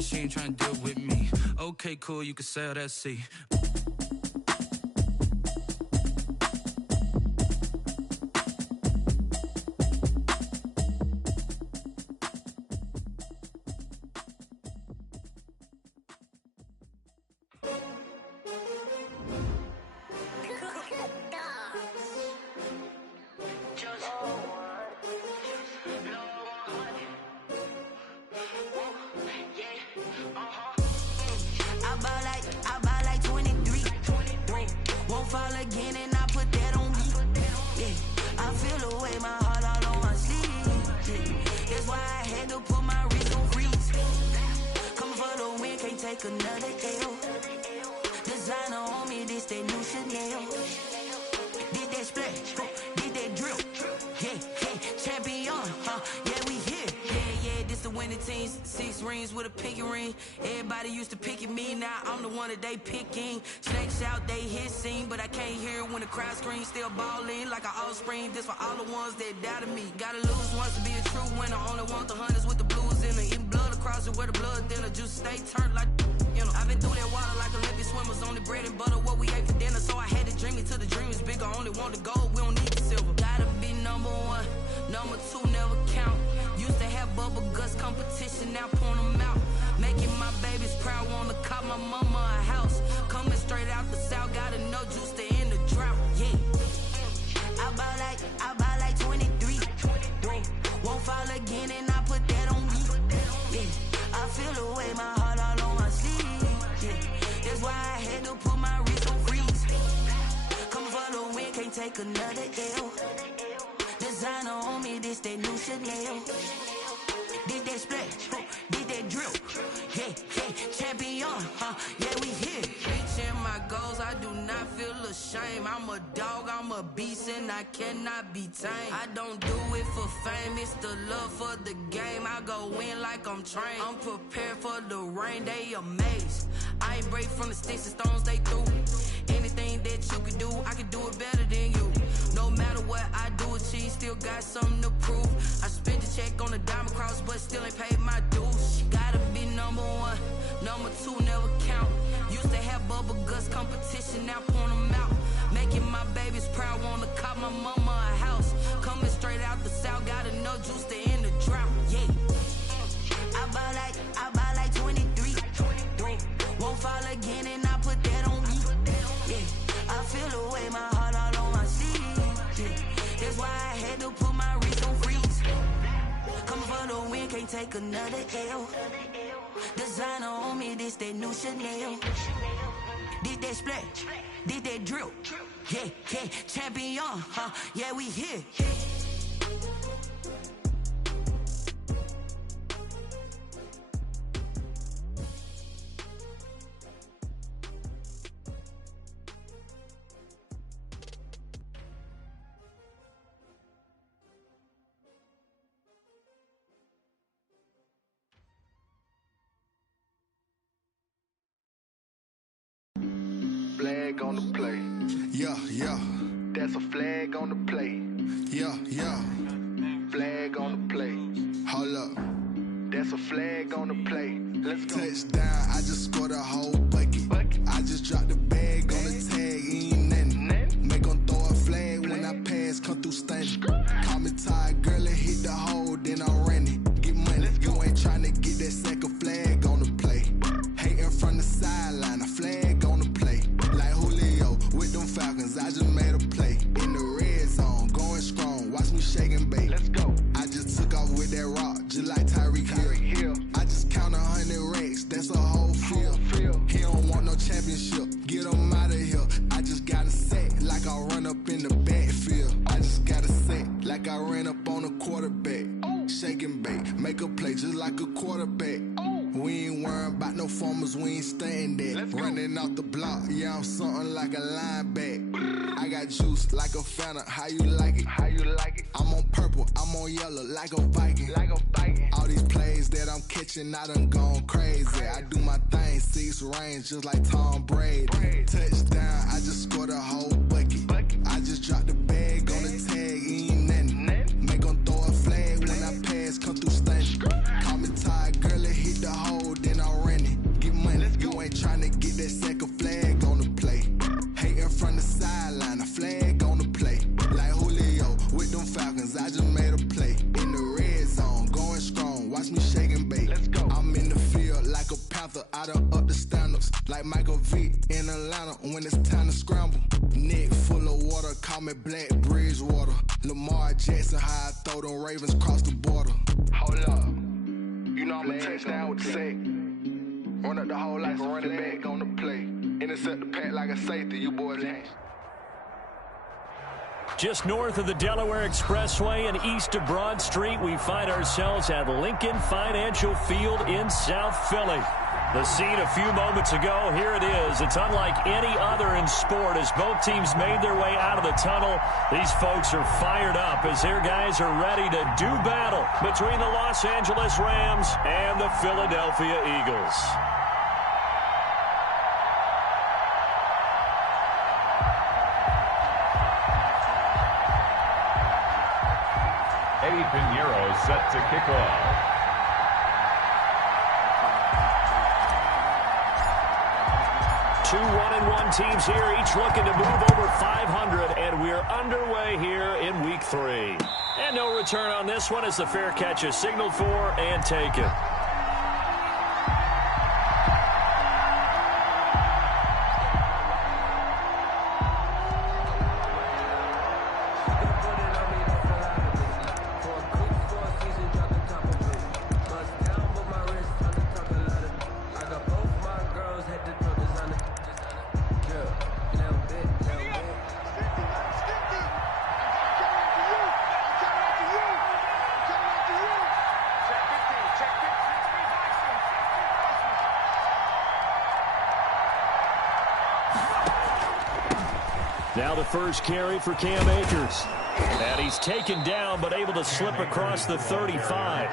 said she ain't trying to deal with me. Okay, cool, you can sail that sea. They picking, snakes out, they hissing, but I can't hear when the crowd screams. Still balling like an offspring. This for all the ones that doubted me. Gotta lose once to be a true winner. Only want the hunters with the blues in it. Eating blood across it where the blood thinner. Juice stay turned like you know. I've been through that water like Olympic swimmers. Only bread and butter what we ate for dinner. So I had to dream it till the dream is bigger. Only want the gold, we don't need the silver. Gotta be number one, number two never count. Used to have bubble guts competition, now point them out. Making my babies proud, wanna cop my mama a house. Coming straight out the south, gotta know juice to end the drought, yeah. I buy like 23. Won't fall again and I put that on me, yeah. I feel the way, my heart all on my sleeve, yeah. That's why I had to put my wrist on freeze. Coming for the win, can't take another L. Designer on me, this that new Chanel. Did that splash, did that drill, yeah, champion, yeah, we here. Reaching my goals, I do not feel ashamed. I'm a dog, I'm a beast, and I cannot be tamed. I don't do it for fame, it's the love for the game. I go in like I'm trained. I'm prepared for the rain, they amazed. I ain't break from the sticks and stones they threw. Anything that you can do, I can do it better than you. No matter what I do, achieve, still got something to prove. I spent the check on the diamond cross, but still ain't paid my dues. Gotta be number one, number two never count. Used to have bubble guts competition, now point them out. Making my babies proud, wanna cop my mama a house. Coming straight out the south, gotta know juice to end the drought, yeah. I buy like 23. Won't fall again and I put that on me, yeah. I feel the way, my heart all on my sleeve, yeah. That's why I had to put my wrist on freeze. Come for the win, can't take another L. Designer on me, this that new Chanel. Did that splash, did that drill, yeah, champion, yeah, we here. Flag on the play. Yeah. That's a flag on the play. Yeah. Flag on the play. Hold up. That's a flag on the play. Let's go. Touchdown, I just scored a whole bucket. I just dropped the bag on the tag, ain't nothing. Make 'em throw a flag when I pass, come through stunning. Call me tired, girl, and hit the hole, then I'm running. Get money, you ain't tryna get that second flag on the play. Hating from the sideline, a flag on the play. Like Julio with them Falcons, I just made a play. In the red zone, going strong, watch me shake and bake. Let's go. I just took off with that rock, just like Tyreek Hill. I just count 100 racks, that's a whole field. He don't want no championship, get him out of here. I just got a set, like I run up in the backfield. I just got a set, like I ran up on a quarterback. Shake and bake, make a play just like a quarterback. We ain't worrying about no formers, we ain't staying there. Running off the block, yeah, I'm something like a linebacker. I got juice like a Fanta, how you like it? I'm on purple, I'm on yellow, like a Viking. All these plays that I'm catching, I done gone crazy. I do my thing, 6 range, just like Tom Brady. Touchdown, I just scored a whole bucket. I just dropped the bag on the tag, ain't nothing. Make 'em throw a flag when I pass, come through stunning. Call me tired, girl, and hit the hole, then I Ravens cross the border. Hold up. You know I'm a touchdown with the sack. Run up the whole like a running back on the play. Intercept the pack like a safety, you boys ain't. Just north of the Delaware Expressway and east of Broad Street, we find ourselves at Lincoln Financial Field in South Philly. The scene a few moments ago, here it is. It's unlike any other in sport as both teams made their way out of the tunnel. These folks are fired up as their guys are ready to do battle between the Los Angeles Rams and the Philadelphia Eagles. Eddie Pinheiro set to kick off. Two 1-1 teams here, each looking to move over 500, and we're underway here in Week 3. And no return on this one as the fair catch is signaled for and taken. Now the first carry for Cam Akers. And he's taken down but able to slip across the 35.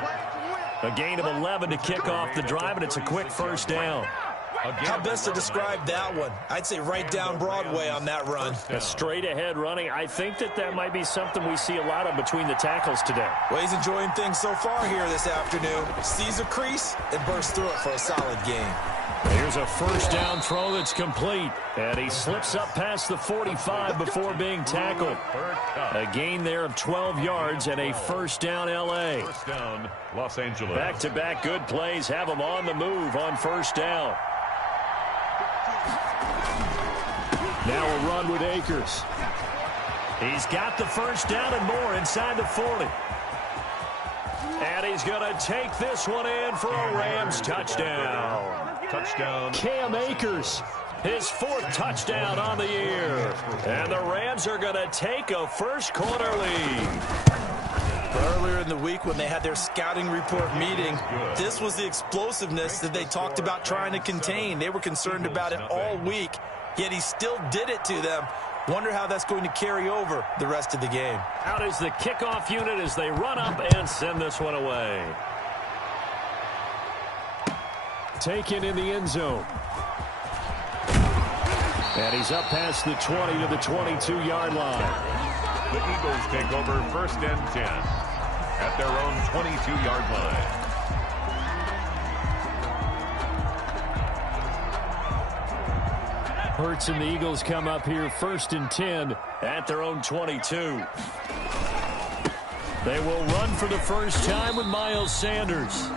A gain of 11 to kick off the drive, and it's a quick first down. How best to describe that one? I'd say right down Broadway on that run. A straight-ahead running. I think that might be something we see a lot of between the tackles today. Well, he's enjoying things so far here this afternoon. Sees a crease and bursts through it for a solid gain. Here's a first down throw that's complete. And he slips up past the 45 before being tackled. A gain there of 12 yards and a first down L.A. First down, Los Angeles. Back-to-back good plays have him on the move on first down. Now a run with Akers. He's got the first down and more inside the 40. And he's going to take this one in for a Rams touchdown. Touchdown. Cam Akers, his fourth touchdown on the year. And the Rams are going to take a first-quarter lead. Earlier in the week when they had their scouting report meeting, this was the explosiveness that they talked about trying to contain. They were concerned about it all week, yet he still did it to them. Wonder how that's going to carry over the rest of the game. Out is the kickoff unit as they run up and send this one away. Taken in the end zone. And he's up past the 20 to the 22-yard line. The Eagles take over first and 10 at their own 22-yard line. Hurts and the Eagles come up here first and 10 at their own 22. They will run for the first time with Miles Sanders.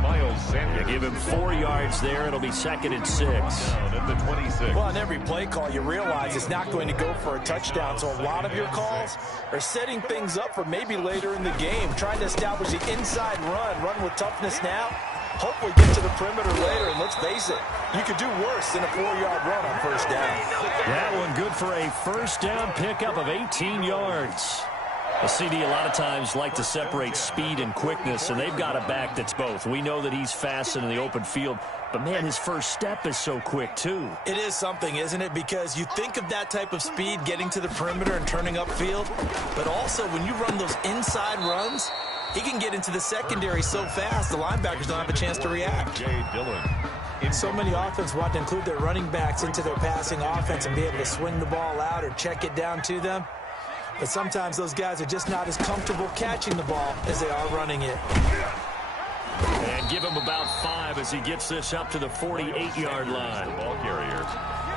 Miles Sanders. You give him 4 yards there. It'll be second and 6. Down at the 26. Well, on every play call, you realize it's not going to go for a touchdown. So a lot of your calls are setting things up for maybe later in the game, trying to establish the inside run with toughness now. Hopefully get to the perimeter later, and let's face it, you could do worse than a 4-yard run on first down. That one good for a first down pickup of 18 yards. The CD a lot of times like to separate speed and quickness, and they've got a back that's both. We know that he's fast in the open field, but, man, his first step is so quick, too. It is something, isn't it? Because you think of that type of speed getting to the perimeter and turning upfield, but also when you run those inside runs, he can get into the secondary so fast the linebackers don't have a chance to react. Jay Dillon. So many offenses want to include their running backs into their passing offense and be able to swing the ball out or check it down to them. But sometimes those guys are just not as comfortable catching the ball as they are running it. And give him about 5 as he gets this up to the 48-yard line. Ball carrier.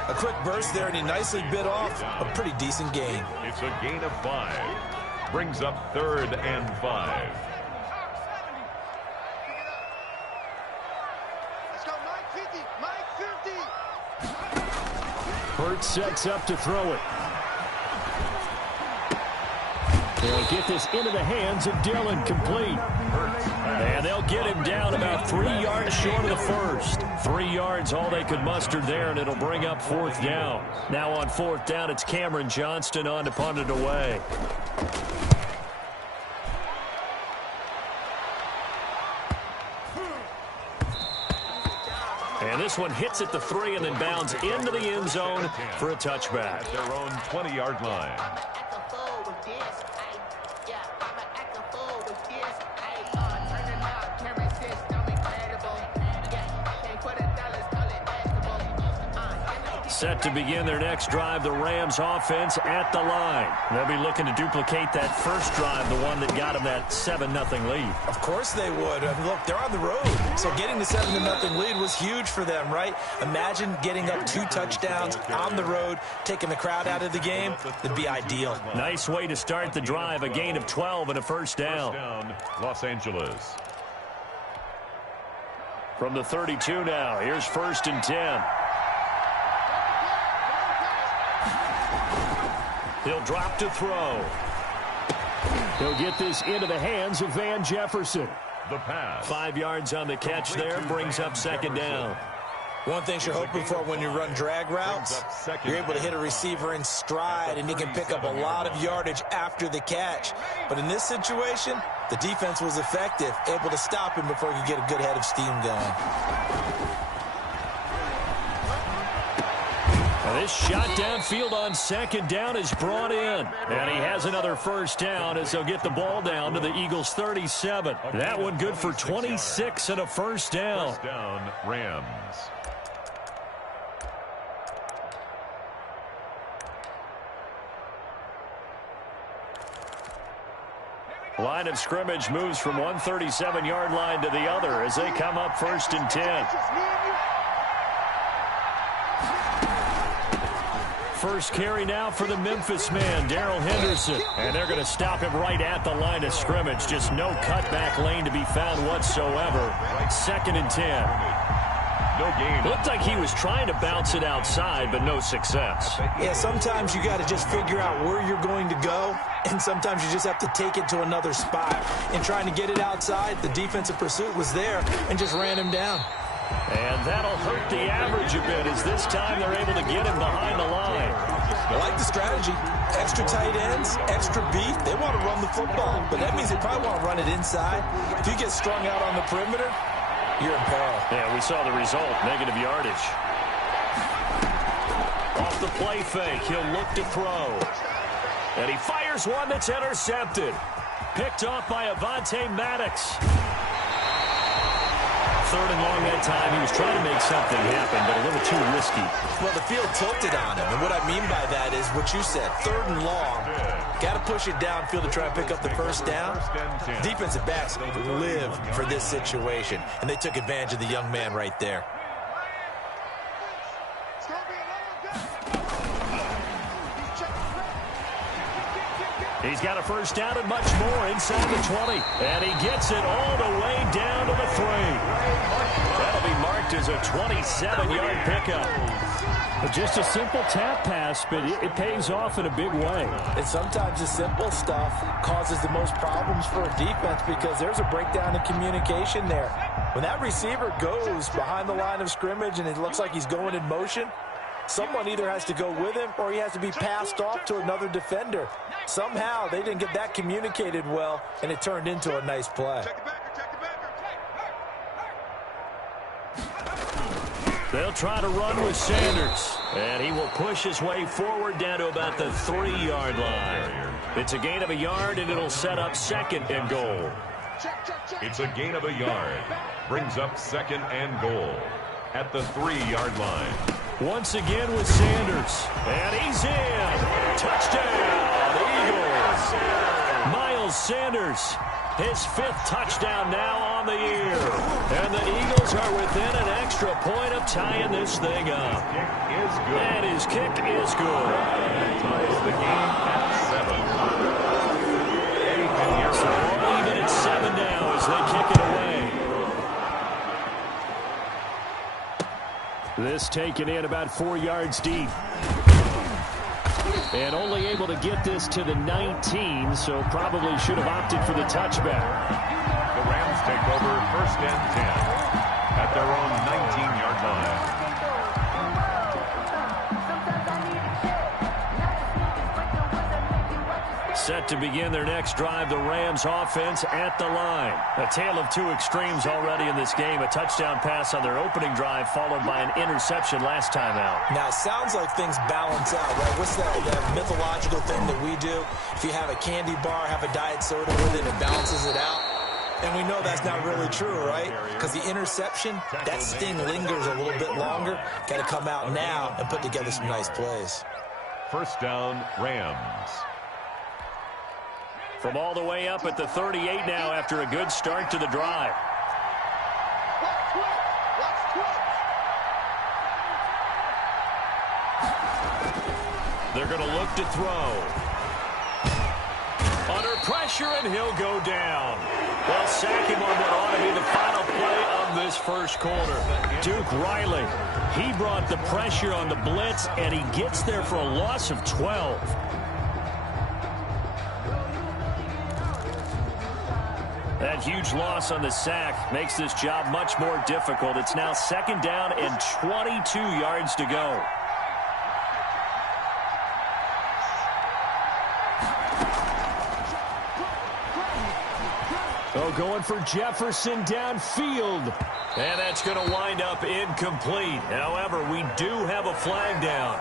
A quick burst there, and he nicely bit off a pretty decent gain. It's a gain of 5. Brings up 3rd and 5. Hurts sets up to throw it. They'll get this into the hands of Dillon, complete. And they'll get him down about 3 yards short of the first. 3 yards, all they could muster there, and it'll bring up 4th down. Now on 4th down, it's Cameron Johnston on to punt it away. And this one hits at the 3 and then bounds into the end zone for a touchback. At their own 20-yard line. Set to begin their next drive, the Rams offense at the line. They'll be looking to duplicate that first drive, the one that got them that 7-0 lead. Of course they would. I mean, look, they're on the road. So getting the 7-0 lead was huge for them, right? Imagine getting up 2 touchdowns on the road, taking the crowd out of the game. It'd be ideal. Nice way to start the drive, a gain of 12 and a first down. First down, Los Angeles. From the 32 now, here's 1st and 10. He'll drop to throw. He'll get this into the hands of Van Jefferson. The pass. 5 yards on the catch there, brings up 2nd down. One thing you're hoping for when you run drag routes, you're able to hit a receiver in stride, and he can pick up a lot of yardage after the catch. But in this situation, the defense was effective, able to stop him before he could get a good head of steam going. This shot downfield on 2nd down is brought in. And he has another first down as they'll get the ball down to the Eagles' 37. That one good for 26 and a first down. First down, Rams. Line of scrimmage moves from one 37-yard line to the other as they come up 1st and 10. First carry now for the Memphis man, Darrell Henderson. And they're going to stop him right at the line of scrimmage. Just no cutback lane to be found whatsoever. 2nd and 10. No gain. Looked like he was trying to bounce it outside, but no success. Yeah, sometimes you got to just figure out where you're going to go, and sometimes you just have to take it to another spot. In trying to get it outside, the defensive pursuit was there and just ran him down. And that'll hurt the average a bit as this time they're able to get him behind the line. I like the strategy. Extra tight ends, extra beef. They want to run the football, but that means they probably want to run it inside. If you get strung out on the perimeter, you're in peril. Yeah, we saw the result, negative yardage. Off the play fake, he'll look to throw. And he fires one that's intercepted. Picked off by Avonte Maddox. 3rd and long that time. He was trying to make something happen, but a little too risky. Well, the field tilted on him, and what I mean by that is what you said, 3rd and long. Got to push it downfield to try and pick up the first down. Defensive backs live for this situation, and they took advantage of the young man right there. He's got a first down and much more inside the 20. And he gets it all the way down to the 3. That'll be marked as a 27-yard pickup. Just a simple tap pass, but it pays off in a big way. And sometimes the simple stuff causes the most problems for a defense because there's a breakdown in communication there. When that receiver goes behind the line of scrimmage and it looks like he's going in motion, someone either has to go with him or he has to be passed off to another defender. Somehow they didn't get that communicated well, and it turned into a nice play. They'll try to run with Sanders, and he will push his way forward down to about the 3-yard line. It's a gain of a yard, and it'll set up 2nd and goal. It's a gain of a yard. Brings up 2nd and goal at the 3-yard line. Once again with Sanders, and he's in. Touchdown, Eagles. Miles Sanders, his 5th touchdown now on the year. And the Eagles are within an extra point of tying this thing up. And his kick is good. Ties the game at 7. So all even at 7 now as they kick it away. This taken in about 4 yards deep. And only able to get this to the 19, so probably should have opted for the touchback. The Rams take over 1st and 10 at their own 19-yard line. Set to begin their next drive, the Rams offense at the line. A tale of two extremes already in this game. A touchdown pass on their opening drive, followed by an interception last time out. Now, it sounds like things balance out, right? What's that mythological thing that we do? If you have a candy bar, have a diet soda with it, it balances it out. And we know that's not really true, right? Because the interception, that sting lingers a little bit longer. Got to come out now and put together some nice plays. 1st down, Rams. From all the way up at the 38 now after a good start to the drive. They're going to look to throw. Under pressure, and he'll go down. They'll sack him on what ought to be the final play of this first quarter. Duke Riley, he brought the pressure on the blitz, and he gets there for a loss of 12. That huge loss on the sack makes this job much more difficult. It's now 2nd down and 22 yards to go. Oh, going for Jefferson downfield. And that's going to wind up incomplete. However, we do have a flag down.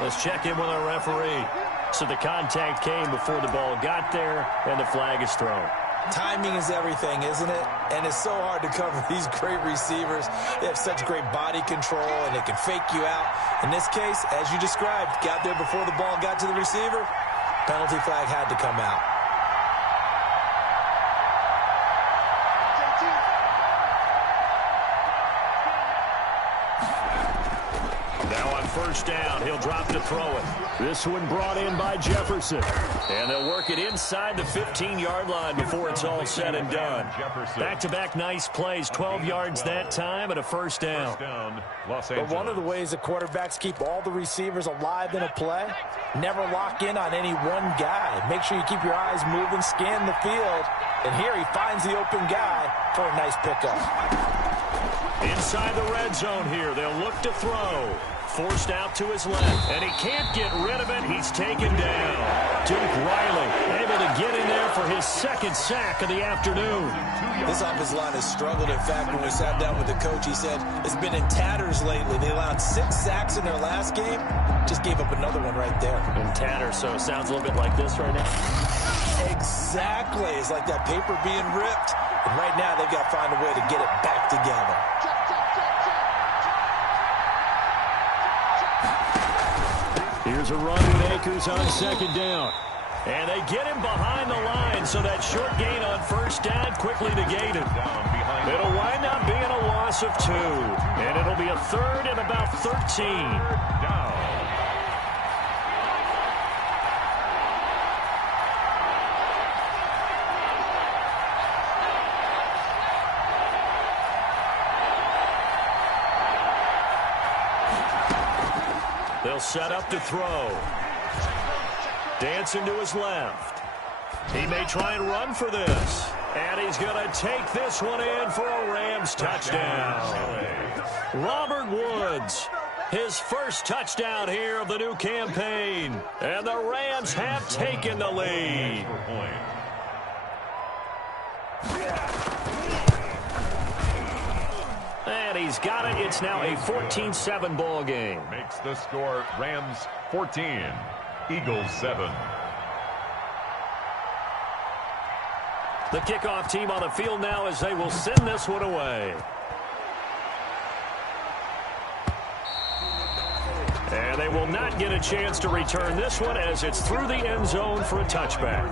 Let's check in with our referee. So the contact came before the ball got there, and the flag is thrown. Timing is everything, isn't it? And it's so hard to cover these great receivers. They have such great body control, and they can fake you out. In this case, as you described, got there before the ball got to the receiver. Penalty flag had to come out. Now on 1st down, he'll drop to throw it. This one brought in by Jefferson. And they'll work it inside the 15-yard line before it's all said and done. Back-to-back nice plays, 12 yards that time and a 1st down. But one of the ways the quarterbacks keep all the receivers alive in a play, never lock in on any one guy. Make sure you keep your eyes moving, scan the field. And here he finds the open guy for a nice pickup. Inside the red zone here, they'll look to throw. Forced out to his left, and he can't get rid of it. He's taken down. Duke Riley able to get in there for his 2nd sack of the afternoon. This offensive line has struggled. In fact, when we sat down with the coach, he said it's been in tatters lately. They allowed 6 sacks in their last game. Just gave up another one right there. In tatters, so it sounds a little bit like this right now. Exactly. It's like that paper being ripped. And right now, they've got to find a way to get it back together. Here's a run with Akers on 2nd down. And they get him behind the line, so that short gain on 1st down quickly negated. It'll wind up being a loss of 2. And it'll be a 3rd and about 13. Down. They'll set up to throw. Dancing to his left. He may try and run for this. And he's going to take this one in for a Rams touchdown. Robert Woods, his 1st touchdown here of the new campaign. And the Rams have taken the lead. And he's got it. It's now a 14-7 ball game. Makes the score Rams 14, Eagles 7. The kickoff team on the field now as they will send this one away. And they will not get a chance to return this one as it's through the end zone for a touchback.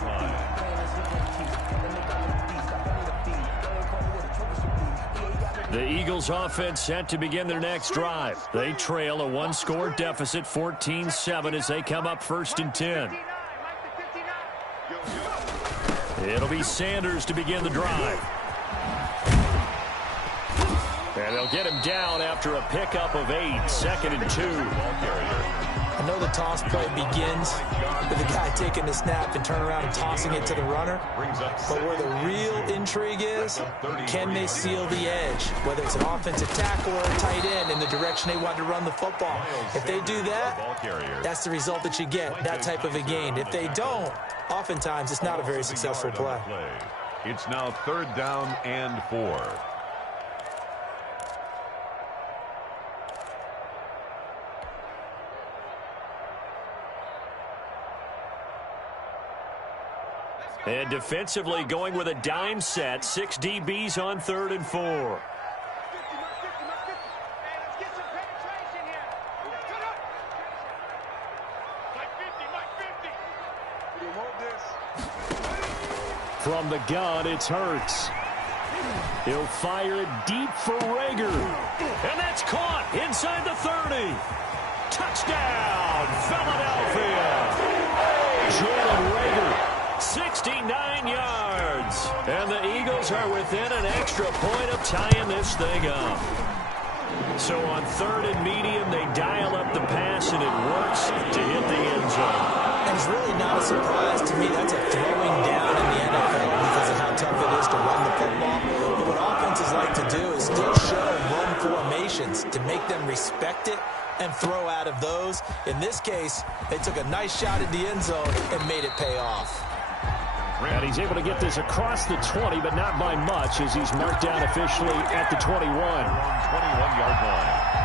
The Eagles offense set to begin their next drive. They trail a 1-score deficit, 14-7, as they come up 1st and 10. It'll be Sanders to begin the drive. And they'll get him down after a pickup of 8, 2nd and 2. I know the toss play begins with the guy taking the snap and turning around and tossing it to the runner. But where the real intrigue is, can they seal the edge? Whether it's an offensive tackle or a tight end in the direction they want to run the football. If they do that, that's the result that you get, that type of a gain. If they don't, oftentimes it's not a very successful play. It's now 3rd down and 4. And defensively going with a dime set. 6 DBs on 3rd and 4. From the gun, it's Hurts. He'll fire it deep for Rager. And that's caught inside the 30. Touchdown, Philadelphia. Jalen Rager. 69 yards. And the Eagles are within an extra point of tying this thing up. So on 3rd and medium, they dial up the pass, and it works to hit the end zone. And it's really not a surprise to me. That's a throwing down in the NFL because of how tough it is to run the football. But what offenses like to do is still show run formations to make them respect it and throw out of those. In this case, they took a nice shot at the end zone and made it pay off. And he's able to get this across the 20, but not by much, as he's marked down officially at the 21. 21-yard line.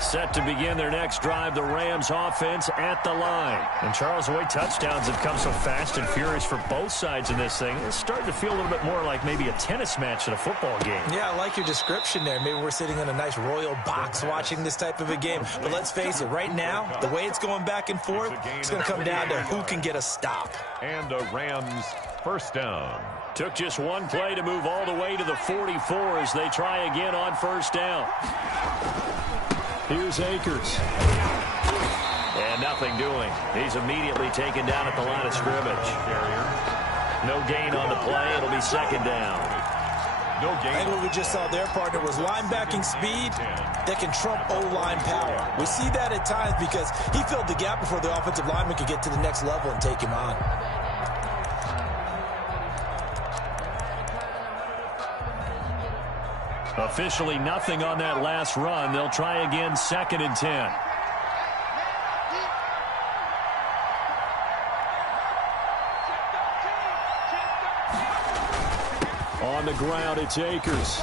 Set to begin their next drive, the Rams offense at the line. And Charles, the way touchdowns have come so fast and furious for both sides in this thing, it's starting to feel a little bit more like maybe a tennis match in a football game. Yeah, I like your description there. Maybe we're sitting in a nice royal box watching this type of a game. But let's face it, right now, the way it's going back and forth, it's going to come down to who can get a stop. And a Rams first down. Took just one play to move all the way to the 44 as they try again on first down. Here's Akers. And nothing doing. He's immediately taken down at the line of scrimmage. No gain on the play. It'll be 2nd down. No gain. I think what we just saw their partner was linebacking speed that can trump O-line power. We see that at times because he filled the gap before the offensive lineman could get to the next level and take him on. Officially nothing on that last run. They'll try again, 2nd and 10. On the ground, it's Akers.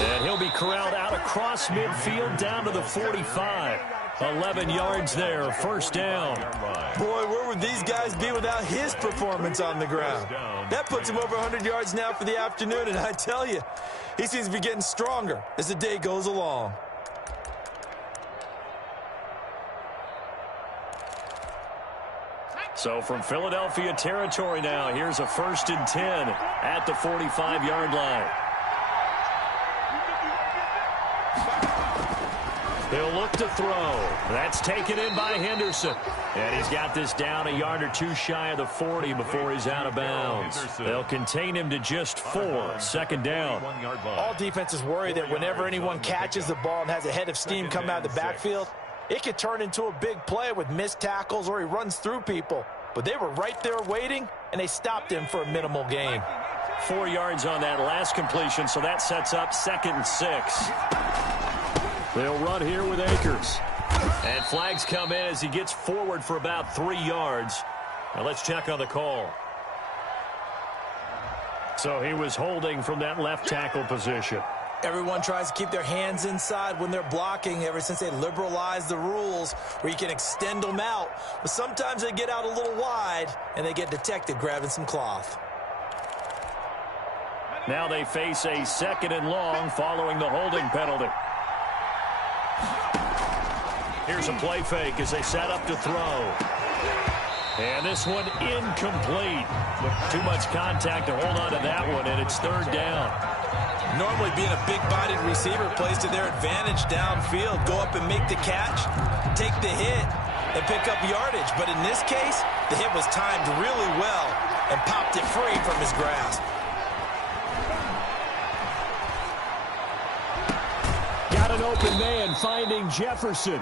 And he'll be corralled out across midfield down to the 45. 11 yards there, 1st down. Boy, where would these guys be without his performance on the ground? That puts him over 100 yards now for the afternoon, and I tell you, he seems to be getting stronger as the day goes along. So from Philadelphia territory now, here's a 1st and 10 at the 45-yard line. He'll look to throw. That's taken in by Henderson. And he's got this down a yard or two shy of the 40 before he's out of bounds. They'll contain him to just 4. 2nd down. All defenses worry that whenever anyone catches the ball and has a head of steam come out of the backfield, it could turn into a big play with missed tackles or he runs through people. But they were right there waiting, and they stopped him for a minimal gain. 4 yards on that last completion, so that sets up 2nd and 6. They'll run here with Akers. And flags come in as he gets forward for about 3 yards. Now let's check on the call. So he was holding from that left tackle position. Everyone tries to keep their hands inside when they're blocking ever since they liberalized the rules where you can extend them out. But sometimes they get out a little wide and they get detected grabbing some cloth. Now they face a 2nd and long following the holding penalty. Here's a play fake as they set up to throw. And this one incomplete. Too much contact to hold on to that one, and it's 3rd down. Normally being a big-bodied receiver plays to their advantage downfield. Go up and make the catch, take the hit, and pick up yardage. But in this case, the hit was timed really well and popped it free from his grasp. an open man, finding Jefferson.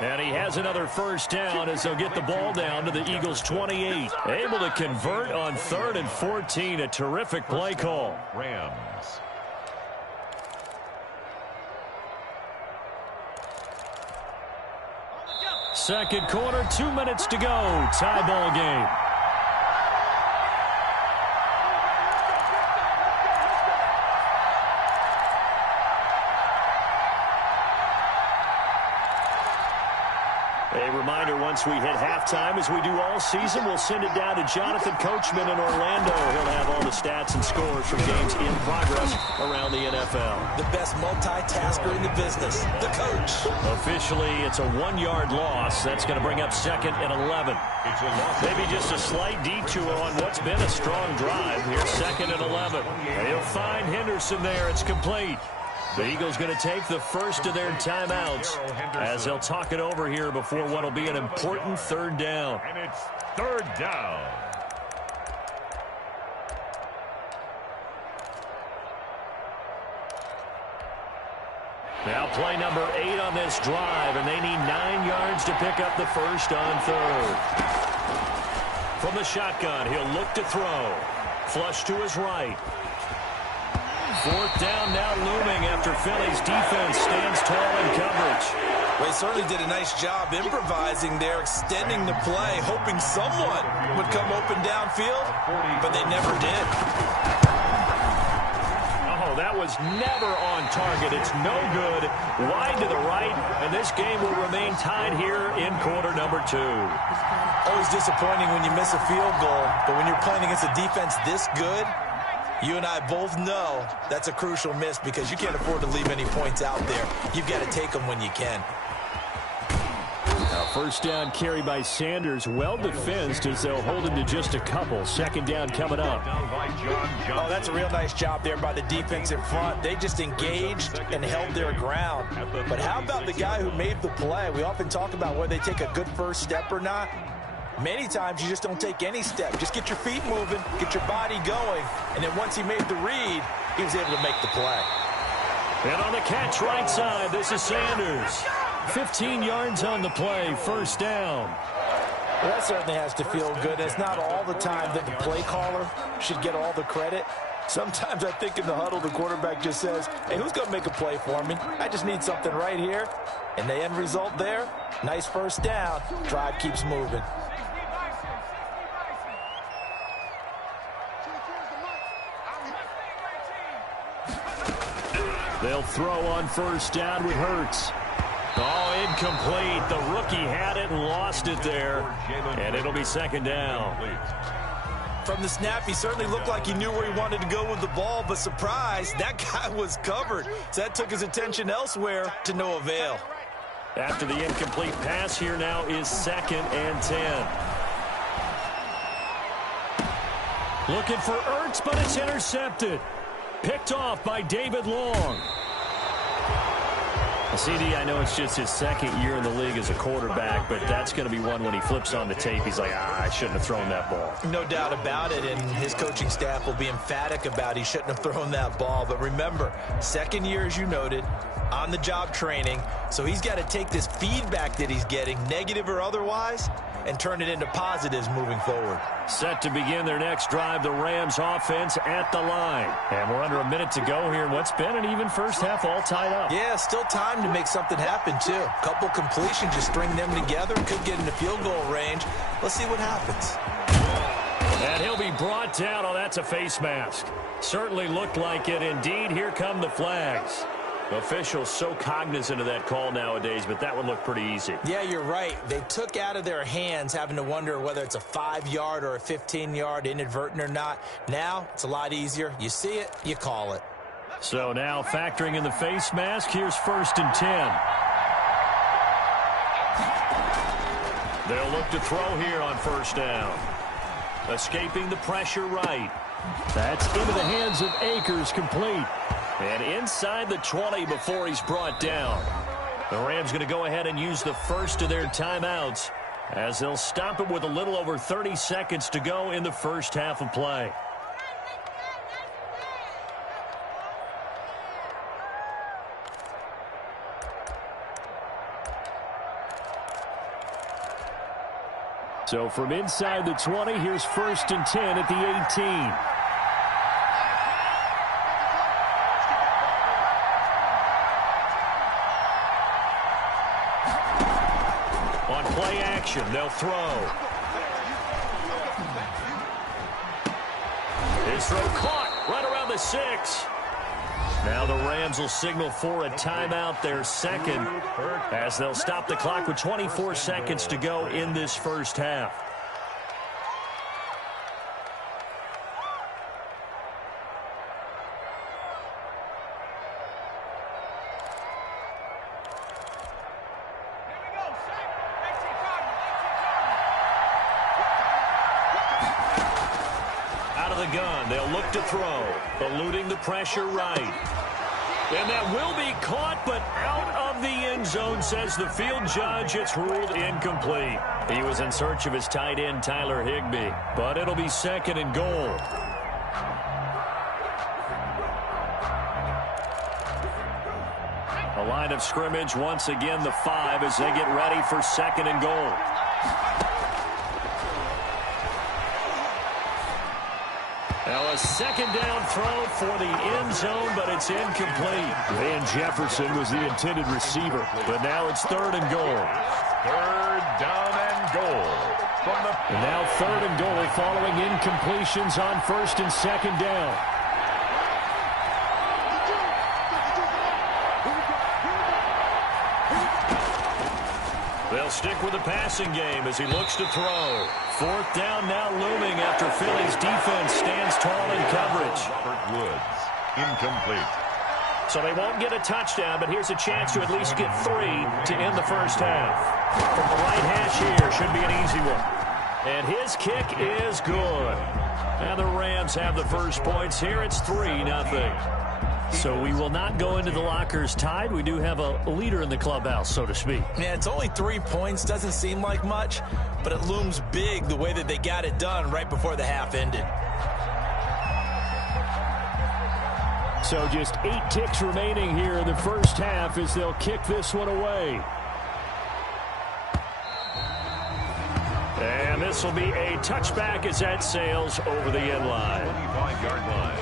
And he has another first down as they'll get the ball down to the Eagles' 28. Able to convert on 3rd and 14. A terrific play call. Rams. Second quarter, 2 minutes to go. Tie ball game. A reminder, once we hit halftime, as we do all season, we'll send it down to Jonathan Coachman in Orlando. He'll have all the stats and scores from games in progress around the NFL. The best multitasker in the business, the coach. Officially, it's a 1-yard loss. That's going to bring up 2nd and 11. Maybe just a slight detour on what's been a strong drive. Here's 2nd and 11. He'll find Henderson there. It's complete. The Eagles going to take the first of their timeouts as they'll talk it over here before what will be an important 3rd down. And it's 3rd down. Now play number 8 on this drive, and they need 9 yards to pick up the first on 3rd. From the shotgun, he'll look to throw. Flush to his right. 4th down now looming after Philly's defense stands tall in coverage. Well, he certainly did a nice job improvising there, extending the play, hoping someone would come open downfield, but they never did. Oh, that was never on target. It's no good. Wide to the right, and this game will remain tied here in quarter number 2. Always disappointing when you miss a field goal, but when you're playing against a defense this good, you and I both know that's a crucial miss because you can't afford to leave any points out there. You've got to take them when you can. Now, first down carry by Sanders. Well defensed as they'll hold him to just a couple. 2nd down coming up. Oh, that's a real nice job there by the defense in front. They just engaged and held their ground. But how about the guy who made the play? We often talk about whether they take a good first step or not. Many times you just don't take any step. Just get your feet moving, get your body going, and then once he made the read, he was able to make the play. And on the catch right side, this is Sanders. 15 yards on the play, first down. Well, that certainly has to feel good. It's not all the time that the play caller should get all the credit. Sometimes I think in the huddle, the quarterback just says, hey, who's going to make a play for me? I just need something right here. And the end result there, nice first down. Drive keeps moving. They'll throw on first down with Hurts. Oh, incomplete. The rookie had it and lost it there. And it'll be 2nd down. From the snap, he certainly looked like he knew where he wanted to go with the ball, but surprise, that guy was covered. So that took his attention elsewhere to no avail. After the incomplete pass, here now is 2nd and 10. Looking for Ertz, but it's intercepted. Picked off by David Long. CD, I know it's just his 2nd year in the league as a quarterback, but that's going to be one when he flips on the tape. He's like, I shouldn't have thrown that ball. No doubt about it, and his coaching staff will be emphatic about he shouldn't have thrown that ball. But remember, 2nd year, as you noted, on-the-job training, so he's got to take this feedback that he's getting, negative or otherwise, and turn it into positives moving forward. Set to begin their next drive, the Rams offense at the line. And we're under a minute to go here in what's been an even first half, all tied up. Yeah, still time to make something happen, too. Couple completions, just string them together, could get into field goal range. Let's see what happens. And he'll be brought down. Oh, that's a face mask. Certainly looked like it. Indeed, here come the flags. Officials so cognizant of that call nowadays, but that would look pretty easy. Yeah, you're right. They took out of their hands having to wonder whether it's a 5-yard or a 15-yard, inadvertent or not. Now, it's a lot easier. You see it, you call it. So now factoring in the face mask, here's 1st and 10. They'll look to throw here on first down. Escaping the pressure right. That's into the hands of Akers, complete. And inside the 20 before he's brought down. The Rams going to go ahead and use the first of their timeouts as they'll stop it with a little over 30 seconds to go in the first half of play. So from inside the 20, here's 1st and 10 at the 18. On play action, they'll throw. His throw caught right around the 6. Now the Rams will signal for a timeout, their second, as they'll stop the clock with 24 seconds to go in this first half. Out of the gun, they'll look to throw, eluding the pressure right. And that will be caught, but out of the end zone, says the field judge. It's ruled incomplete. He was in search of his tight end, Tyler Higbee, but it'll be 2nd and goal. A line of scrimmage, once again the 5 as they get ready for 2nd and goal. Now a 2nd down throw for the end zone, but it's incomplete. Van Jefferson was the intended receiver, but now it's 3rd and goal. 3rd down and goal. And now 3rd and goal following incompletions on 1st and 2nd down. They'll stick with the passing game as he looks to throw. 4th down now looming after Philly's defense stands tall in coverage. Robert Woods, incomplete. So they won't get a touchdown, but here's a chance to at least get 3 to end the first half. From the right hash here, should be an easy one. And his kick is good. And the Rams have the first points here. It's 3-0. So we will not go into the lockers tied. We do have a leader in the clubhouse, so to speak. Yeah, it's only 3 points. Doesn't seem like much, but it looms big the way that they got it done right before the half ended. So just 8 ticks remaining here in the first half as they'll kick this one away. And this will be a touchback as that sails over the end line. 25-yard line.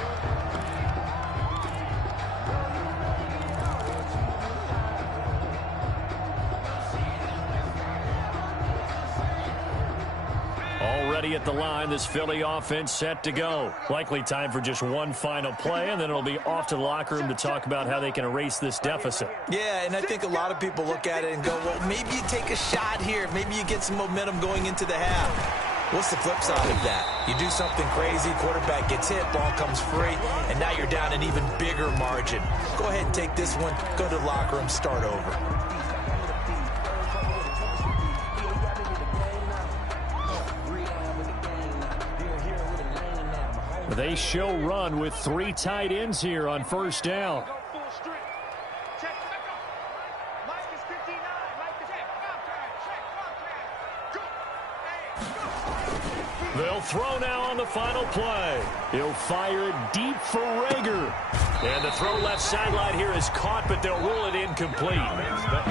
Already at the line, this Philly offense set to go. Likely time for just one final play, and then it'll be off to the locker room to talk about how they can erase this deficit. Yeah, and I think a lot of people look at it and go, well, maybe you take a shot here. Maybe you get some momentum going into the half. What's the flip side of that? You do something crazy, quarterback gets hit, ball comes free, and now you're down an even bigger margin. Go ahead and take this one, go to the locker room, start over. They show run with 3 tight ends here on 1st down. They'll throw now on the final play. He'll fire it deep for Rager. And the throw left sideline here is caught, but they'll rule it incomplete.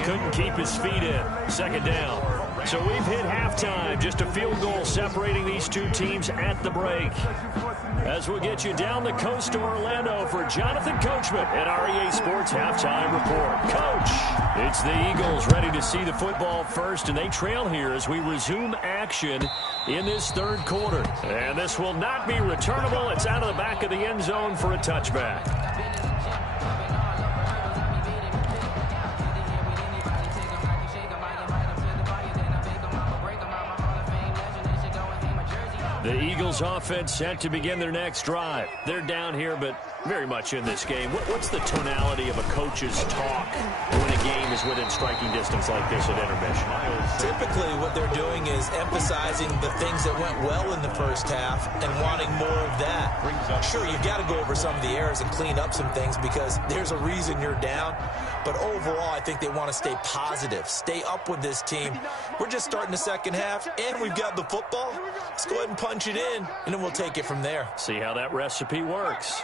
Couldn't keep his feet in. 2nd down. So we've hit halftime. Just a field goal separating these two teams at the break. As we'll get you down the coast to Orlando for Jonathan Coachman at REA Sports Halftime Report. Coach, it's the Eagles ready to see the football first, and they trail here as we resume action in this 3rd quarter. And this will not be returnable. It's out of the back of the end zone for a touchback. The Eagles offense set to begin their next drive. They're down here, but very much in this game. What's the tonality of a coach's talk when a game is within striking distance like this at intermission? Typically what they're doing is emphasizing the things that went well in the first half and wanting more of that. Sure, you've got to go over some of the errors and clean up some things because there's a reason you're down. But overall, I think they want to stay positive, stay up with this team. We're just starting the second half, and we've got the football. Let's go ahead and punch it in, and then we'll take it from there. See how that recipe works.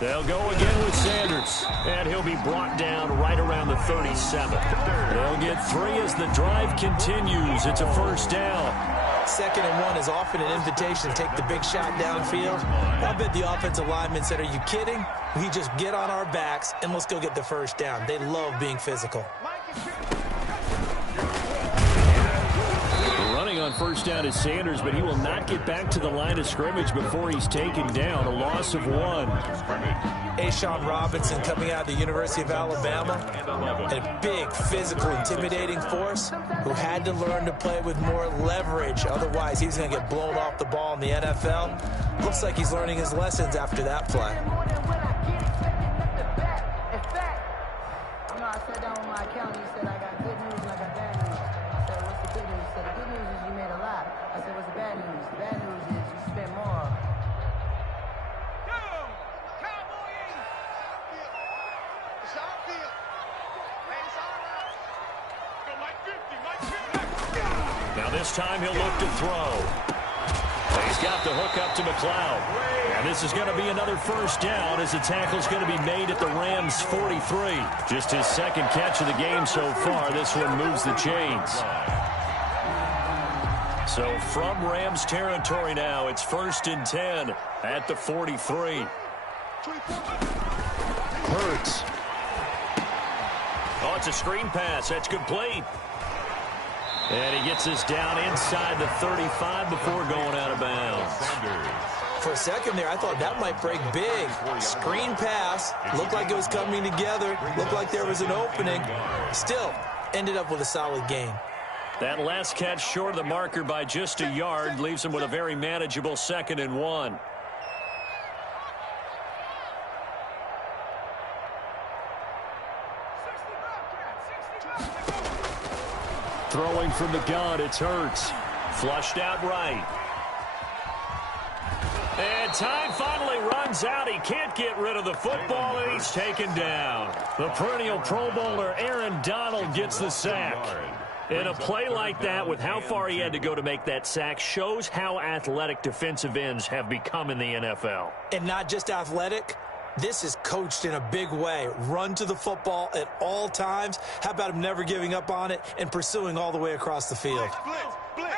They'll go again with Sanders, and he'll be brought down right around the 37. They'll get 3 as the drive continues. It's a first down. 2nd and 1 is often an invitation to take the big shot downfield. I bet the offensive lineman said, are you kidding? We just get on our backs and let's go get the first down. They love being physical. Running on first down is Sanders, but he will not get back to the line of scrimmage before he's taken down. A loss of 1. Ashawn Robinson coming out of the University of Alabama, a big, physical, intimidating force who had to learn to play with more leverage. Otherwise, he's going to get blown off the ball in the NFL. Looks like he's learning his lessons after that play. I sat down with my accountant. He said, I got good news and I got bad news. I said, what's the good news? He said, the good news is you made a lot. I said, what's the bad news? The bad news is you spent more. Now this time he'll look to throw. He's got the hook up to McLeod. And this is going to be another first down as the tackle's going to be made at the Rams' 43. Just his 2nd catch of the game so far. This one moves the chains. So from Rams territory now, it's 1st and 10 at the 43. Hurts. Oh, it's a screen pass. That's complete. And he gets us down inside the 35 before going out of bounds. For a second there, I thought that might break big. Screen pass. Looked like it was coming together. Looked like there was an opening. Still, ended up with a solid gain. That last catch short of the marker by just a yard leaves him with a very manageable 2nd and 1. Throwing from the gun, it's Hurts. Flushed out right. And time finally runs out. He can't get rid of the football, and he's taken down. The perennial Pro Bowler Aaron Donald gets the sack. And a play like that, with how far he had to go to make that sack, shows how athletic defensive ends have become in the NFL. And not just athletic. This is coached in a big way. Run to the football at all times. How about him never giving up on it and pursuing all the way across the field? Blitz.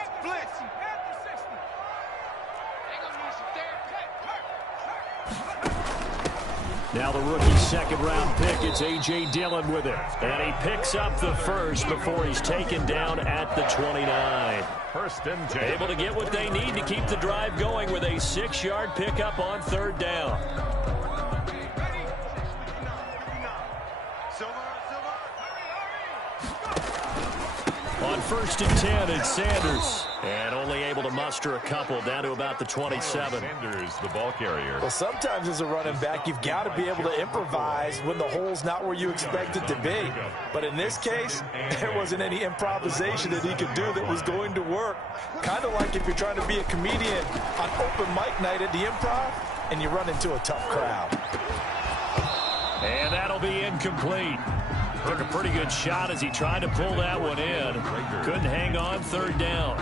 Now the rookie's 2nd-round pick, it's A.J. Dillon with it. And he picks up the first before he's taken down at the 29. 1st and 10. Able to get what they need to keep the drive going with a 6-yard pickup on 3rd down. On 1st and 10, it's Sanders. And only able to muster a couple down to about the 27. Sanders, the ball carrier. Well, sometimes as a running back, you've got to be able to improvise when the hole's not where you expect it to be. But in this case, there wasn't any improvisation that he could do that was going to work. Kind of like if you're trying to be a comedian on open mic night at the Improv and you run into a tough crowd. And that'll be incomplete. Took a pretty good shot as he tried to pull that one in. Couldn't hang on 3rd down.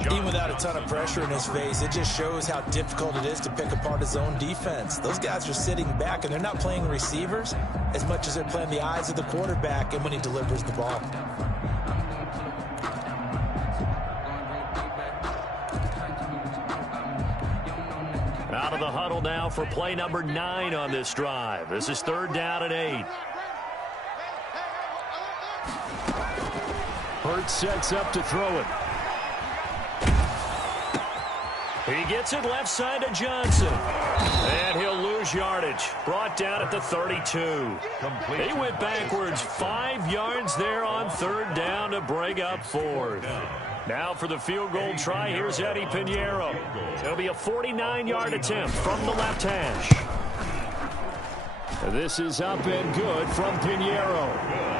Even without a ton of pressure in his face, it just shows how difficult it is to pick apart his own defense. Those guys are sitting back, and they're not playing receivers as much as they're playing the eyes of the quarterback and when he delivers the ball. Out of the huddle now for play number 9 on this drive. This is 3rd down and 8. Hurts sets up to throw it. He gets it left side to Johnson. And he'll lose yardage. Brought down at the 32. Complete. He went backwards 5 yards there on 3rd down to bring up 4th. Now for the field goal try, here's Eddie Pinheiro. It'll be a 49-yard attempt from the left hash. This is up and good from Pinheiro.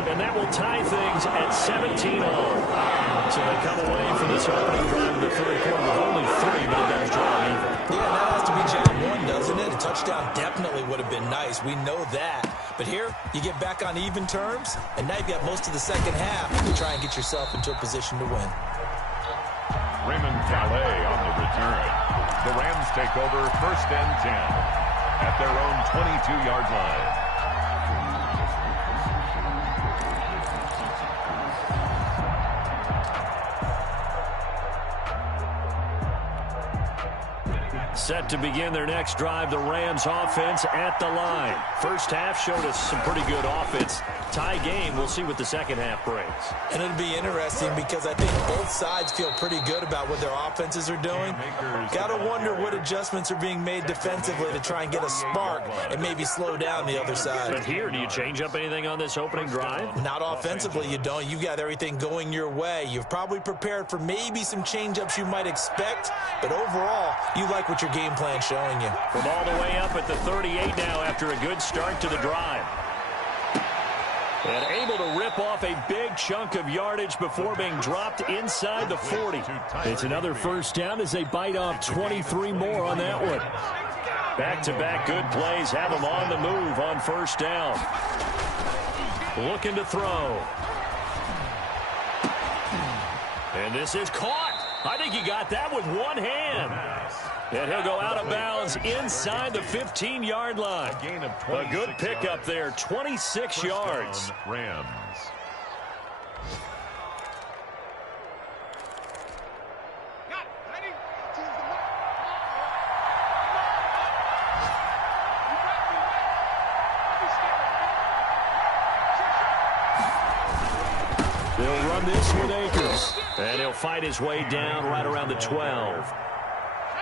And that will tie things at 17 all. So they come away from this opening drive in the 3rd quarter with only 3, but it does draw even. Yeah, that has to be job 1, doesn't it? A touchdown definitely would have been nice. We know that. But here, you get back on even terms, and now you've got most of the second half to try and get yourself into a position to win. Raymond Calais on the return. The Rams take over 1st and 10. at their own 22-yard line. Set to begin their next drive, the Rams offense at the line. First half showed us some pretty good offense. Tie game, we'll see what the second half brings. And it'll be interesting because I think both sides feel pretty good about what their offenses are doing. Got to wonder what adjustments are being made defensively to try and get a spark and maybe slow down the other side. But here, do you change up anything on this opening drive? Not offensively, you don't. You've got everything going your way. You've probably prepared for maybe some change-ups you might expect, but overall, you like what your game plan showing you. From all the way up at the 38 now after a good start to the drive. And able to rip off a big chunk of yardage before being dropped inside the 40. It's another first down as they bite off 23 more on that one. Back-to-back good plays have them on the move on first down. Looking to throw. And this is caught. I think he got that with one hand. And he'll go out of bounds inside the 15-yard line. A good pickup there, 26 yards. Rams. They'll run this with Akers. And he'll fight his way down right around the 12.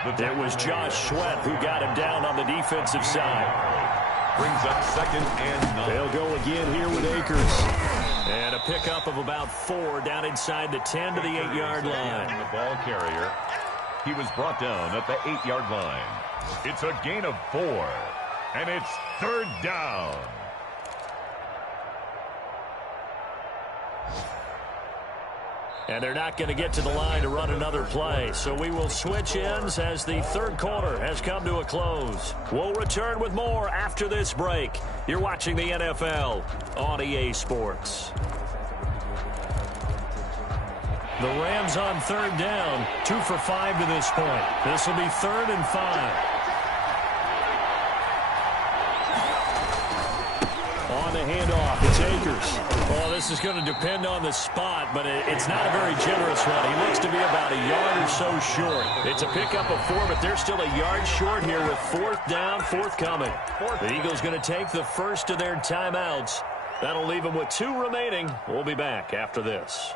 It was Josh Sweat who got him down on the defensive side. Brings up 2nd and 9. They'll go again here with Akers. And a pickup of about 4 down inside the 10 to the 8-yard line. The ball carrier. He was brought down at the 8-yard line. It's a gain of 4. And it's 3rd down. And they're not going to get to the line to run another play. So we will switch ends as the third quarter has come to a close. We'll return with more after this break. You're watching the NFL on EA Sports. The Rams on 3rd down. 2 for 5 to this point. This will be 3rd and 5. On the handoff, it's Akers. Well, this is going to depend on the spot, but it's not a very generous one. He looks to be about a yard or so short. It's a pickup of 4, but they're still a yard short here with 4th down, forthcoming. The Eagles going to take the first of their timeouts. That'll leave them with 2 remaining. We'll be back after this.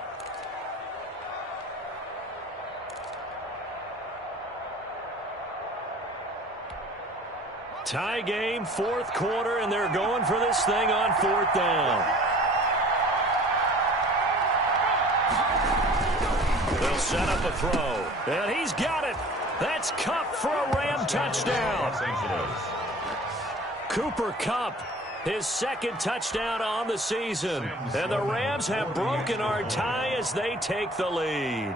Tie game, 4th quarter, and they're going for this thing on 4th down. They'll set up a throw, and he's got it. That's Kupp for a Ram touchdown. Cooper Kupp, his 2nd touchdown on the season. And the Rams have broken our tie as they take the lead.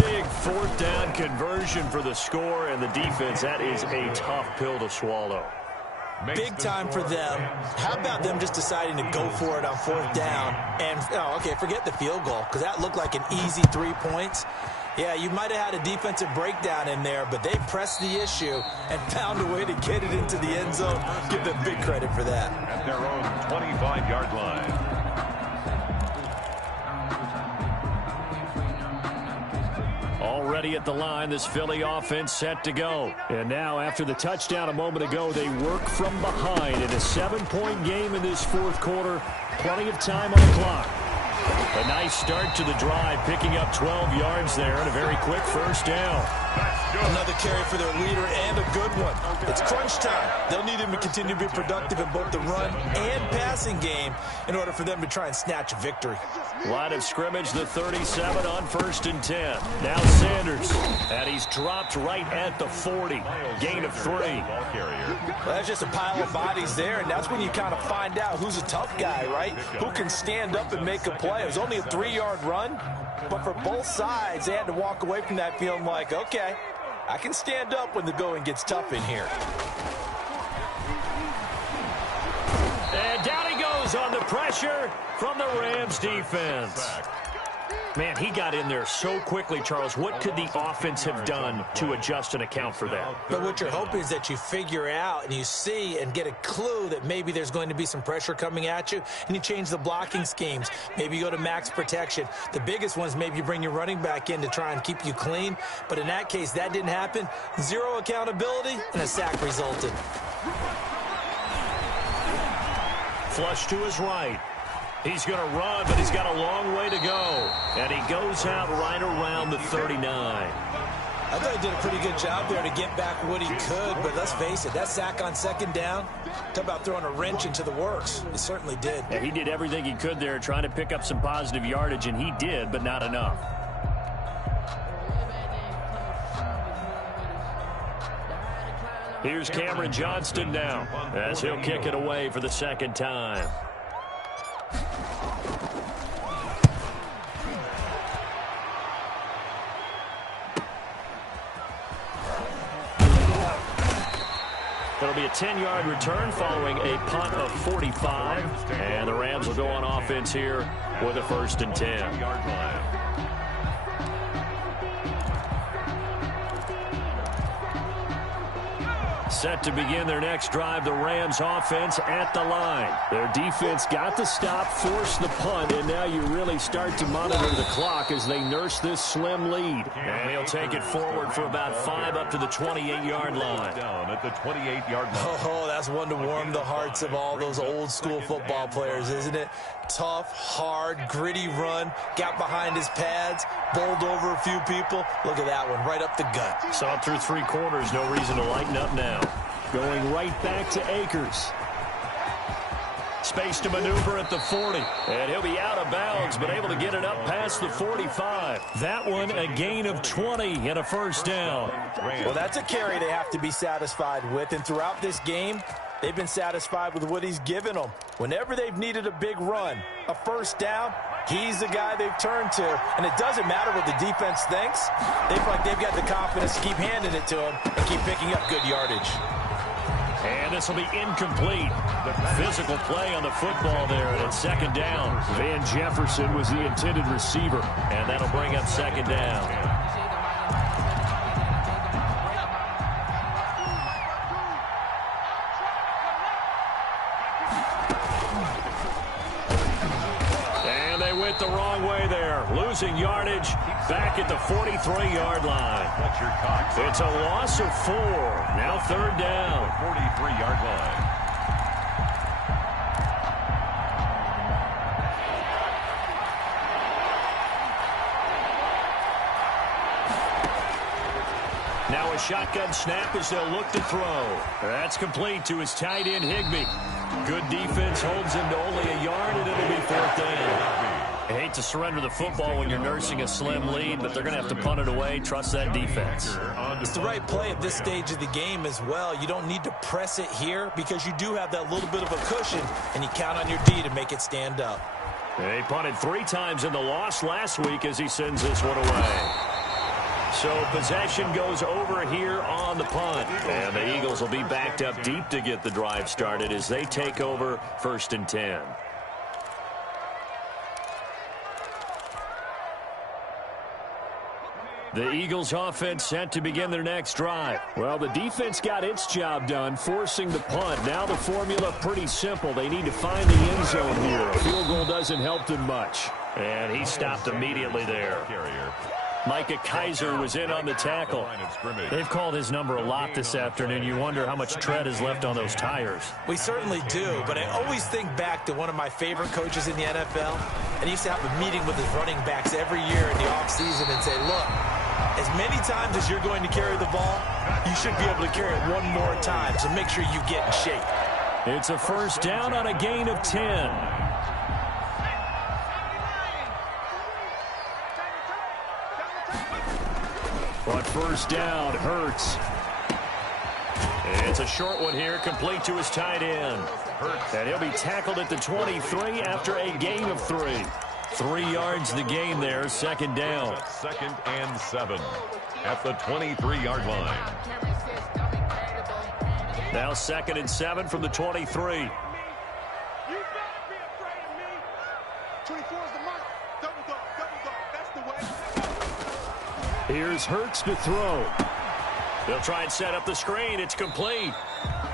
Big 4th down conversion for the score and the defense. That is a tough pill to swallow. Big time for them. How about them just deciding to go for it on 4th down? And, forget the field goal, because that looked like an easy 3 points. Yeah, you might have had a defensive breakdown in there, but they pressed the issue and found a way to get it into the end zone. Give them big credit for that. At their own 25-yard line. Already at the line, this Philly offense set to go. And now, after the touchdown a moment ago, they work from behind in a 7-point game in this 4th quarter. Plenty of time on the clock. A nice start to the drive, picking up 12 yards there and a very quick first down. Another carry for their leader and a good one. It's crunch time. They'll need him to continue to be productive in both the run and passing game in order for them to try and snatch a victory. Line of scrimmage, the 37 on 1st and 10. Now Sanders, and he's dropped right at the 40. Gain of 3. Well, that's just a pile of bodies there, and that's when you kind of find out who's a tough guy, right? Who can stand up and make a play. It was only a 3-yard run, but for both sides, they had to walk away from that feeling like, okay, I can stand up when the going gets tough in here. And down he goes on the pressure from the Rams defense. Man, he got in there so quickly, Charles. What could the offense have done to adjust and account for that? But what you're hoping is that you figure out and you see and get a clue that maybe there's going to be some pressure coming at you, and you change the blocking schemes. Maybe you go to max protection. The biggest one is maybe you bring your running back in to try and keep you clean. But in that case, that didn't happen. Zero accountability, and a sack resulted. Flush to his right. He's going to run, but he's got a long way to go. And he goes out right around the 39. I thought he did a pretty good job there to get back what he could, but let's face it, that sack on second down, talk about throwing a wrench into the works. He certainly did. Yeah, he did everything he could there trying to pick up some positive yardage, and he did, but not enough. Here's Cameron Johnston now as he'll kick it away for the second time. It'll be a 10-yard return following a punt of 45. And the Rams will go on offense here with a 1st and 10. Set to begin their next drive, the Rams offense at the line. Their defense got the stop, forced the punt, and now you really start to monitor the clock as they nurse this slim lead. And he'll take it forward for about 5 up to the 28-yard line. Down at the 28-yard line. Oh, that's one to warm the hearts of all those old-school football players, isn't it? Tough, hard, gritty run, got behind his pads, bowled over a few people. Look at that one, right up the gut. Saw it through 3 quarters, no reason to lighten up now. Going right back to Akers. Space to maneuver at the 40. And he'll be out of bounds, but able to get it up past the 45. That one a gain of 20 and a 1st down. Well, that's a carry they have to be satisfied with. And throughout this game, they've been satisfied with what he's given them. Whenever they've needed a big run, a 1st down, he's the guy they've turned to. And it doesn't matter what the defense thinks. They feel like they've got the confidence to keep handing it to him and keep picking up good yardage. And this will be incomplete. The physical play on the football there, and it's 2nd down. Van Jefferson was the intended receiver, and that'll bring up 2nd down. Went the wrong way there, losing yardage back at the 43-yard line. It's a loss of 4. Now 3rd down. 43-yard line. Now a shotgun snap as they'll look to throw. That's complete to his tight end, Higbee. Good defense holds him to only a yard, and it'll be 4th down. I hate to surrender the football when you're nursing a slim lead, but they're going to have to punt it away. Trust that defense. It's the right play at this stage of the game as well. You don't need to press it here because you do have that little bit of a cushion, and you count on your D to make it stand up. They punted 3 times in the loss last week as he sends this one away. So possession goes over here on the punt. And the Eagles will be backed up deep to get the drive started as they take over 1st and 10. The Eagles offense set to begin their next drive. Well, the defense got its job done, forcing the punt. Now the formula pretty simple. They need to find the end zone here. A field goal doesn't help them much. And he stopped immediately there. Micah Kaiser was in on the tackle. They've called his number a lot this afternoon. You wonder how much tread is left on those tires. We certainly do, but I always think back to one of my favorite coaches in the NFL. And he used to have a meeting with his running backs every year in the offseason and say, look, as many times as you're going to carry the ball, you should be able to carry it one more time, so make sure you get in shape. It's a 1st down on a gain of 10. But 1st down hurts. It's a short one here, complete to his tight end. And he'll be tackled at the 23 after a gain of 3. 3 yards the gain there, 2nd down. 2nd and 7 at the 23-yard line. Now 2nd and 7 from the 23. Here's Hurts to throw. They'll try and set up the screen. It's complete.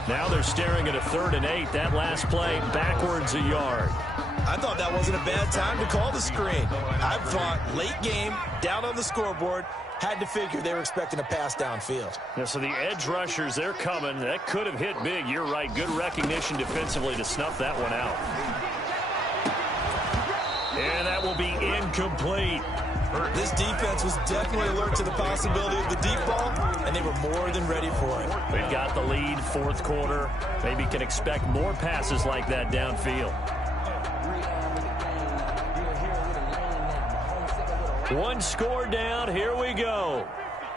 Now they're staring at a 3rd and 8. That last play backwards a yard. I thought that wasn't a bad time to call the screen. I thought late game, down on the scoreboard, had to figure they were expecting a pass downfield. Yeah, so the edge rushers, they're coming. That could have hit big. You're right. Good recognition defensively to snuff that one out. And that will be incomplete. This defense was definitely alert to the possibility of the deep ball, and they were more than ready for it. We've got the lead, 4th quarter. Maybe can expect more passes like that downfield. One score down. Here we go.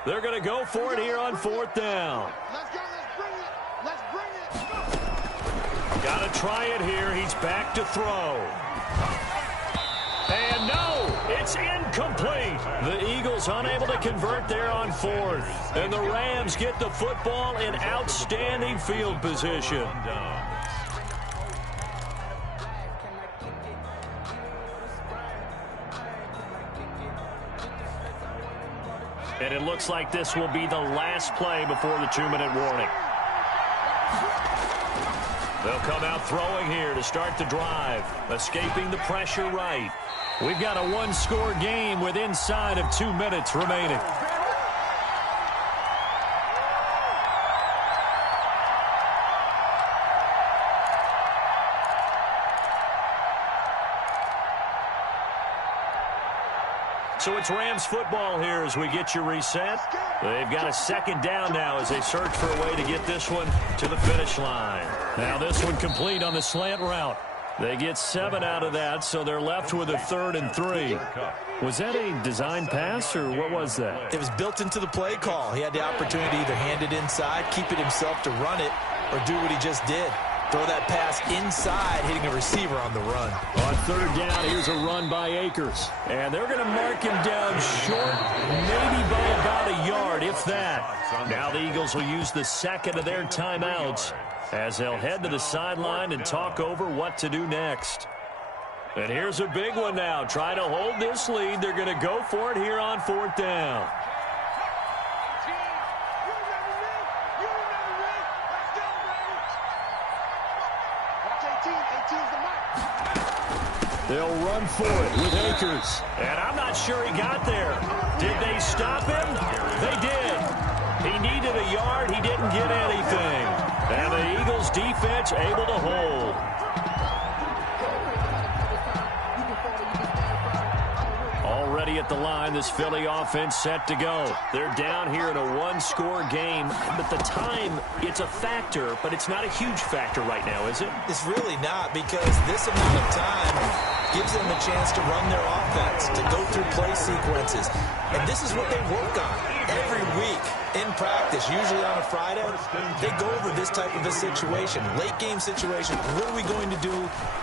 They're going to go for it here on 4th down. Let's bring it. Got to try it here. He's back to throw. And no, it's incomplete. The Eagles unable to convert there on 4th. And the Rams get the football in outstanding field position. And it looks like this will be the last play before the 2-minute warning. They'll come out throwing here to start the drive, escaping the pressure right. We've got a 1-score game with inside of 2 minutes remaining. So it's Rams football here as we get you reset. They've got a 2nd down now as they search for a way to get this one to the finish line. Now this one complete on the slant route. They get 7 out of that, so they're left with a 3rd and 3. Was that a design pass, or what was that? It was built into the play call. He had the opportunity to either hand it inside, keep it himself to run it, or do what he just did. Throw that pass inside, hitting a receiver on the run. On 3rd down, here's a run by Akers. And they're going to mark him down short, maybe by about a yard, if that. Now the Eagles will use the 2nd of their timeouts as they'll head to the sideline and talk over what to do next. And here's a big one now. Trying to hold this lead. They're going to go for it here on 4th down. They'll run for it with Akers. And I'm not sure he got there. Did they stop him? They did. He needed a yard. He didn't get anything. And the Eagles defense able to hold. Already at the line, this Philly offense set to go. They're down here in a 1-score game. But the time, it's a factor, but it's not a huge factor right now, is it? It's really not, because this amount of time gives them a chance to run their offense, to go through play sequences. And this is what they work on every week in practice, usually on a Friday. They go over this type of a situation, late game situation. What are we going to do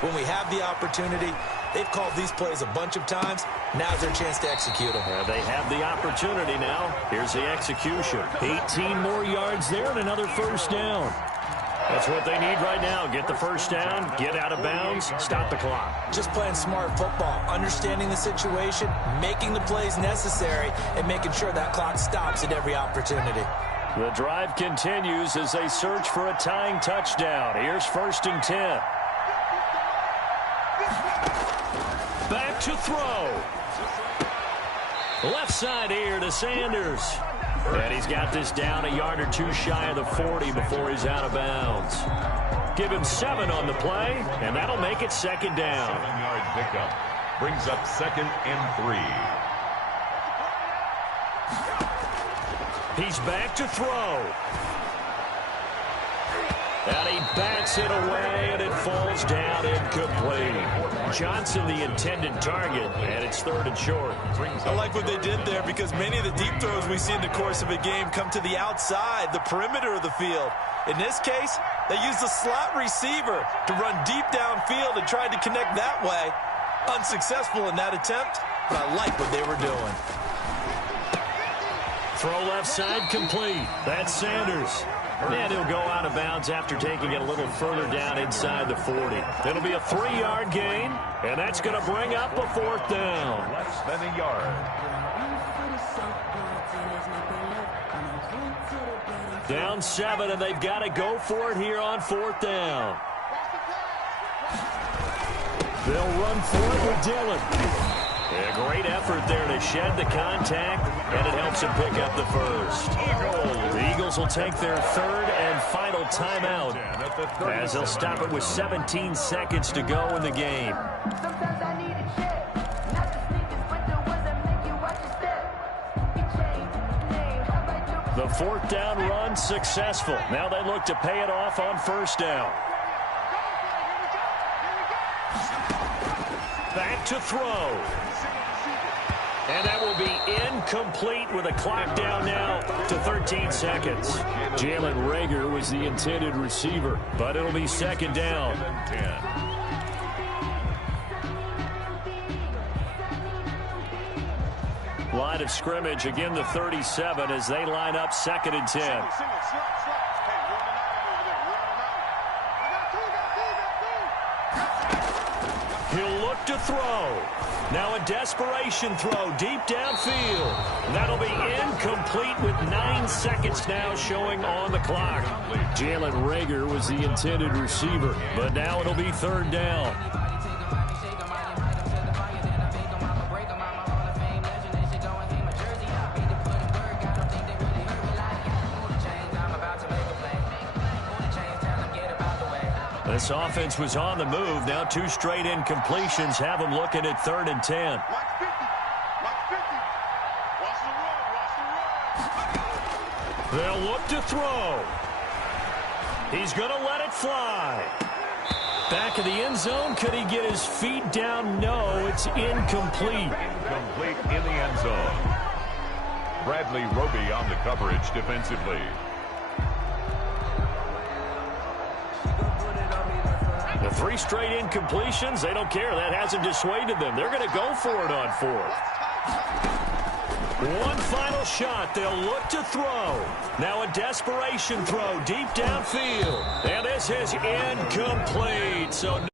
when we have the opportunity? They've called these plays a bunch of times. Now's their chance to execute them. They have the opportunity now. Here's the execution. 18 more yards there and another 1st down. That's what they need right now. Get the 1st down, get out of bounds, stop the clock. Just playing smart football, understanding the situation, making the plays necessary, and making sure that clock stops at every opportunity. The drive continues as they search for a tying touchdown. Here's 1st and 10. Back to throw. Left side here to Sanders. And he's got this down a yard or 2 shy of the 40 before he's out of bounds. Give him 7 on the play, and that'll make it 2nd down. 7-yard pickup brings up 2nd and 3. He's back to throw. And he bats it away, and it falls down incomplete. Johnson, the intended target, and it's 3rd and short. I like what they did there, because many of the deep throws we see in the course of a game come to the outside, the perimeter of the field. In this case, they used the slot receiver to run deep downfield and tried to connect that way. Unsuccessful in that attempt, but I like what they were doing. Throw left side complete. That's Sanders. And he'll go out of bounds after taking it a little further down inside the 40. It'll be a 3-yard gain, and that's going to bring up a 4th down. Less than a yard. Down 7, and they've got to go for it here on 4th down. They'll run for it with Dillon. A great effort there to shed the contact, and it helps him pick up the first. The Eagles will take their 3rd and final timeout as they'll stop it with 17 seconds to go in the game. Sometimes I need a check. Not the sneakers, but the ones that make you watch your step. You change name. How about you? The 4th down run successful. Now they look to pay it off on 1st down. Back to throw. And that will be incomplete with a clock down now to 13 seconds. Jalen Reagor was the intended receiver, but it'll be 2nd down. Line of scrimmage, again the 37 as they line up 2nd and 10. He'll look to throw. Now a desperation throw deep downfield. That'll be incomplete with 9 seconds now showing on the clock. Jalen Reagor was the intended receiver, but now it'll be 3rd down. This offense was on the move. Now 2 straight incompletions have them looking at 3rd and 10. They'll look to throw. He's going to let it fly. Back of the end zone. Could he get his feet down? No, it's incomplete. Incomplete in the end zone. Bradley Roby on the coverage defensively. The 3 straight incompletions, they don't care. That hasn't dissuaded them. They're going to go for it on 4th. One final shot. They'll look to throw. Now a desperation throw deep downfield. And this is incomplete. So